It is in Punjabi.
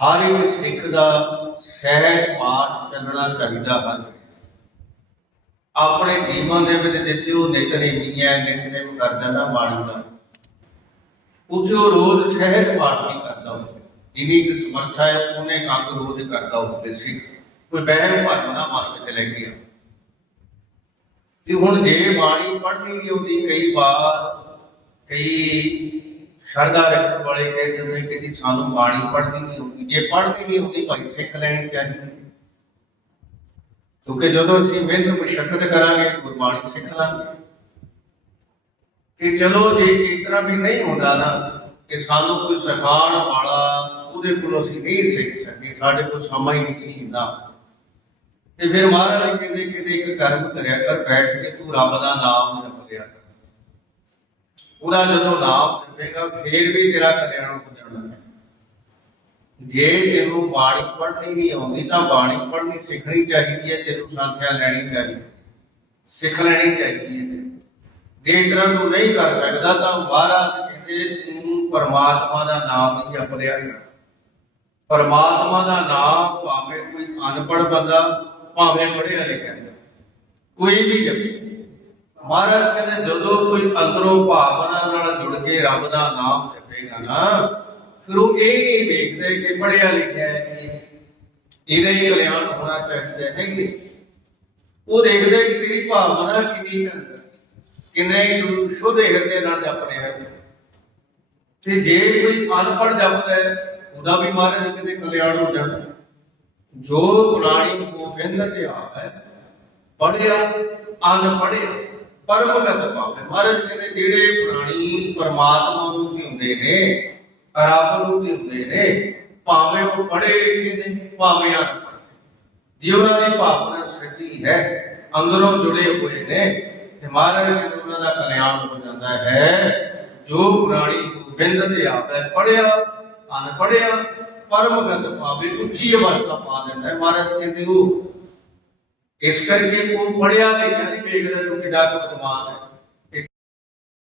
ਹਰ ਇੱਕ ਸਿੱਖ ਦਾ ਸਹਿਜ ਪਾਠ ਚੱਲਣਾ ਚਾਹੀਦਾ ਹੈ ਆਪਣੇ ਜੀਵਨ ਦੇ ਵਿੱਚ ਜਿੱਥੇ ਉਹ ਨਿਤਨੇਮੀ ਹੈ ਨਿਤਨੇਮ ਕਰਦਾ ਨਾ ਬਾਣੀ ਦਾ ਉੱਥੇ ਉਹ ਰੋਜ਼ ਸਹਿਜ ਪਾਠ ਨਹੀਂ ਕਰਦਾ ਹੋਵੇ ਜਿੰਨੀ ਕਿ ਸਮਰੱਥਾ ਹੈ, ਉਹਨੇ ਕੰਮ ਰੋਜ਼ ਕਰਦਾ ਹੋਵੇ ਸਿੱਖ। ਕੋਈ ਬਹਿਮ ਭਰਮ ਨਾ ਮਨ ਵਿੱਚ ਲੈ ਕੇ ਆ ਤੇ ਹੁਣ ਜੇ ਬਾਣੀ ਪੜ੍ਹਨੀ ਨਹੀਂ ਆਉਂਦੀ, ਕਈ ਵਾਰ ਕਈ ਸ਼ਰਧਾ ਰੱਖਣ ਵਾਲੇ ਕਹਿੰਦੇ ਨੇ ਕਿ ਜੀ ਸਾਨੂੰ ਬਾਣੀ ਪੜ੍ਹਦੀ ਨਹੀਂ ਆਉਂਦੀ ਜੇ ਪੜ੍ਹਦੀ ਨਹੀਂ ਆਉਂਦੀ ਭਾਈ ਸਿੱਖ ਲੈਣੀ ਚਾਹੀਦੀ ਕਿਉਂਕਿ ਜਦੋਂ ਅਸੀਂ ਮਿਹਨਤ ਮੁਸ਼ਕਲ ਕਰਾਂਗੇ, ਗੁਰਬਾਣੀ ਸਿੱਖ ਲਾਂਗੇ। ਕਿ ਚਲੋ ਜੇ ਇਸ ਵੀ ਨਹੀਂ ਹੁੰਦਾ ਨਾ ਕਿ ਸਾਨੂੰ ਕੋਈ ਸਿਖਾਉਣ ਵਾਲਾ ਉਹਦੇ ਕੋਲੋਂ ਅਸੀਂ ਨਹੀਂ ਸਿੱਖ ਸਕਦੇ, ਸਾਡੇ ਕੋਲ ਸਮਾਂ ਹੀ ਨਹੀਂ ਸੀ ਹੁੰਦਾ। ਤੇ ਫਿਰ ਮਹਾਰਾਜ ਕਹਿੰਦੇ ਕਿ ਇੱਕ ਕਰਮ ਕਰਿਆ ਕਰ, ਬੈਠ ਕੇ ਤੂੰ ਰੱਬ ਦਾ ਨਾਮ ਜਪ ਲਿਆ ਉਹਦਾ ਜਦੋਂ ਨਾਮ ਜਪੇਗਾ ਫੇਰ ਵੀ ਤੇਰਾ ਕਲਿਆਣ ਹੋ ਜਾਣਾ ਜੇ ਤੈਨੂੰ ਬਾਣੀ ਪੜ੍ਹਨੀ ਨਹੀਂ ਆਉਂਦੀ, ਤਾਂ ਬਾਣੀ ਪੜ੍ਹਨੀ ਸਿੱਖਣੀ ਚਾਹੀਦੀ ਹੈ, ਤੈਨੂੰ ਸੰਥਿਆ ਲੈਣੀ ਚਾਹੀਦੀ ਸਿੱਖ ਲੈਣੀ ਚਾਹੀਦੀ ਹੈ। ਜੇ ਇਸ ਤਰ੍ਹਾਂ ਨਹੀਂ ਕਰ ਸਕਦਾ, ਤਾਂ ਮਹਾਰਾਜ ਕਹਿੰਦੇ, ਤੂੰ ਪਰਮਾਤਮਾ ਦਾ ਨਾਮ ਹੀ ਜਪ ਕਰ। ਪਰਮਾਤਮਾ ਦਾ ਨਾਮ ਭਾਵੇਂ ਕੋਈ ਅਨਪੜ੍ਹ ਬੰਦਾ, ਭਾਵੇਂ ਪੜ੍ਹਿਆ ਲਿਖਿਆ ਕੋਈ ਵੀ ਜਪੇ। ਮਹਾਰਾਜ ਕਹਿੰਦੇ, ਜਦੋਂ ਕੋਈ ਅੰਦਰੋਂ ਭਾਵਨਾ ਨਾਲ ਕੇ ਰੱਬ ਦਾ ਨਾਮ ਜਪੇਗਾ ਨਾ ਫਿਰ ਉਹ ਇਹ ਨਹੀਂ ਵੇਖਦੇ ਕਿ ਪੜ੍ਹਿਆ ਲਿਖਿਆ ਹੈ ਨਹੀਂ। ਇਹਦਾ ਹੀ ਕਲਿਆਣ ਹੋਣਾ ਚਾਹੀਦਾ ਨਹੀਂ ਉਹ ਦੇਖਦੇ ਕਿ ਤੇਰੀ ਭਾਵਨਾ ਕਿੰਨੀ ਹੈ। ਕਿੰਨੇ ਤੂੰ ਸ਼ੁੱਧ ਹਿਰਦੇ ਨਾਲ ਜਪ ਰਿਹਾ ਹੈ। ਤੇ ਜੇ ਕੋਈ ਅਨਪੜ੍ਹ ਜਪਦਾ ਹੈ, ਉਹਦਾ ਵੀ ਮਹਾਰਾਜ ਕਿਤੇ ਕਲਿਆਣ ਹੋ ਜਾਣਾ ਜੋ ਪੁਰਾਣੀ ਗੋਬਿੰਦ ਤੇ ਹੈ ਪੜਿਆ ਅਨਪੜਿਆ ਪਰਮਗਤ ਪਾਵੇ ਮਹਾਰਾਜ ਕਹਿੰਦੇ, ਜਿਹੜੇ ਪੁਰਾਣੀ ਪਰਮਾਤਮਾ ਨੂੰ ਹੁੰਦੇ ਨੇ, ਰੱਬ ਨੂੰ ਹੁੰਦੇ ਨੇ, ਭਾਵੇਂ ਉਹ ਪੜੇ ਲਿਖੇ ਨੇ, ਭਾਵੇਂ ਅਨਪੜ੍ਹ ਜੇ ਉਹਨਾਂ ਦੀ ਭਾਵਨਾ ਸੱਚੀ ਹੈ, ਅੰਦਰੋਂ ਜੁੜੇ ਹੋਏ ਨੇ, ਤੇ ਮਹਾਰਾਜ ਕਹਿੰਦੇ, ਉਹਨਾਂ ਦਾ ਕਲਿਆਣ ਹੋ ਜਾਂਦਾ ਹੈ। ਜੋ ਪੁਰਾਣੀ ਗੋਬਿੰਦ ਤੇ ਆਪੇ ਪੜਿਆ ਅਨਪੜਿਆ ਪਰਮਗਤ ਪਾਵੇ ਉੱਚੀ ਅਵਸਥਾ ਪਾ ਦਿੰਦਾ ਹੈ। ਮਹਾਰਾਜ ਕਹਿੰਦੇ, ਉਹ ਇਸ ਕਰਕੇ ਉਹ ਪੜਿਆ ਲਿਖਿਆ ਨਹੀਂ ਵੇਖਦਾ ਜੋ ਕਿੱਡਾ ਕੁ ਹੈ।